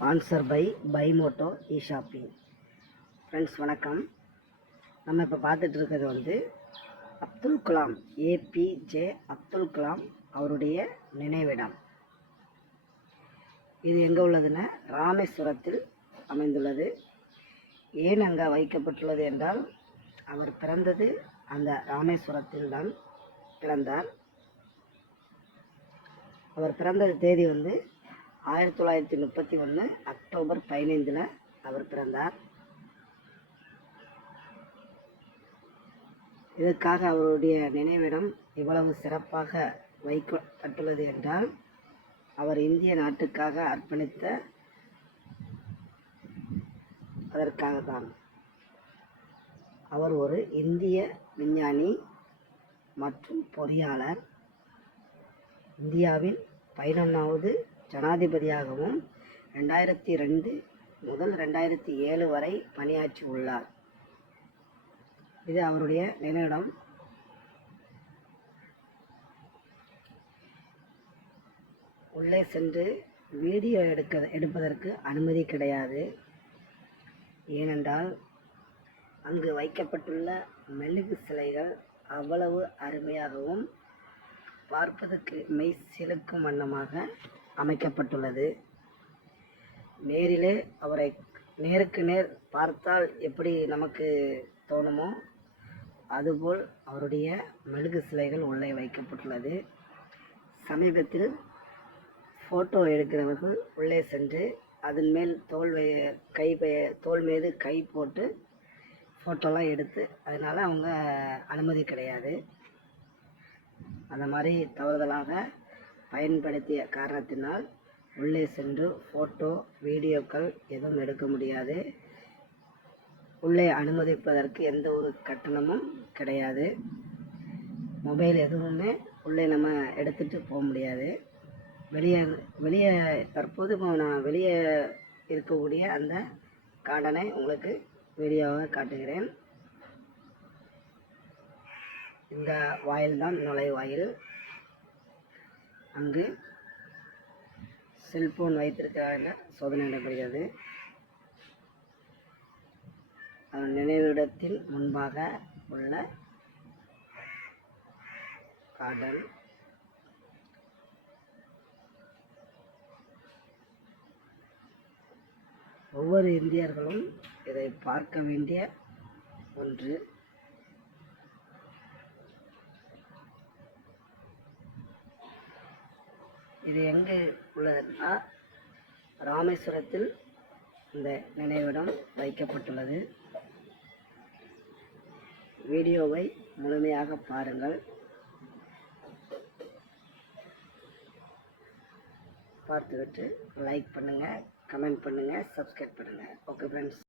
Sponsor by பைமோட்டோ e shopping friends வணக்கம். நம்ம இப்போ பார்த்துட்டு இருக்கிறது வந்து அப்துல் கலாம் ஏபிஜே அப்துல் கலாம் அவருடைய நினைவிடம். இது எங்கே உள்ளதுன்னா ராமேஸ்வரத்தில் அமைந்துள்ளது. ஏன் அங்கே வைக்கப்பட்டுள்ளது என்றால் அவர் பிறந்தது அந்த ராமேஸ்வரத்தில் தான் பிறந்தார். அவர் பிறந்த தேதி வந்து ஆயிரத்தி தொள்ளாயிரத்தி முப்பத்தி ஒன்று அக்டோபர் பதினைந்தில் அவர் பிறந்தார். இதற்காக அவருடைய நினைவிடம் இவ்வளவு சிறப்பாக வைக்கப்பட்டுள்ளது என்றால் அவர் இந்திய நாட்டுக்காக அர்ப்பணித்த அதற்காக தான் அவர் ஒரு இந்திய விஞ்ஞானி மற்றும் பொறியாளர். இந்தியாவின் பதினொன்றாவது ஜனாதிபதியாகவும் ரெண்டாயிரத்தி ரெண்டு முதல் ரெண்டாயிரத்தி ஏழு வரை பணியாற்றி உள்ளார். இது அவருடைய நினைவிடம். உள்ளே சென்று வீடியோ எடுக்க எடுப்பதற்கு அனுமதி கிடையாது. ஏனென்றால் அங்கு வைக்கப்பட்டுள்ள மெழுகு சிலைகள் அவ்வளவு அருமையாகவும் பார்ப்பதற்கு மெய் சிலுக்கும் வண்ணமாக அமைக்கப்பட்டுள்ளது. நேரிலே அவரை நேருக்கு நேர் பார்த்தால் எப்படி நமக்கு தோணுமோ அதுபோல் அவருடைய மெழுகு சிலைகள் உள்ளே வைக்கப்பட்டுள்ளது. சமீபத்தில் ஃபோட்டோ எடுக்கிறவர்கள் உள்ளே சென்று அதன் மேல் தோல் கை ப- தோல் மீது கை போட்டு ஃபோட்டோலாம் எடுத்து அதனால் அவங்க அனுமதி கிடையாது. அந்த மாதிரி தவறுதலாக பயன்படுத்திய காரணத்தினால் உள்ளே சென்று ஃபோட்டோ வீடியோக்கள் எதுவும் எடுக்க முடியாது. உள்ளே அனுமதிப்பதற்கு எந்த ஒரு கட்டணமும் கிடையாது. மொபைல் எதுவுமே உள்ளே நம்ம எடுத்துகிட்டு போக முடியாது. வெளியே வெளியே தற்போது இப்போ நான் வெளியே இருக்கக்கூடிய அந்த கார்டனை உங்களுக்கு வீடியோவாக காட்டுகிறேன். இந்த வாயில் தான் நுழைவாயில். அங்கு செல்போன் வைத்திருக்கிறாங்க சோதனை நடைபெறுகிறது அவன் நினைவிடத்தின் முன்பாக உள்ள கார்டன் ஒவ்வொரு இந்தியர்களும் இதை பார்க்க வேண்டிய ஒன்று. இது எங்கே உள்ளதுன்னா ராமேஸ்வரத்தில் இந்த நினைவிடம் வைக்கப்பட்டுள்ளது. வீடியோவை முழுமையாக பாருங்கள். பார்த்துவிட்டு லைக் பண்ணுங்கள் கமெண்ட் பண்ணுங்கள் சப்ஸ்கிரைப் பண்ணுங்கள் ஓகே ஃப்ரெண்ட்ஸ்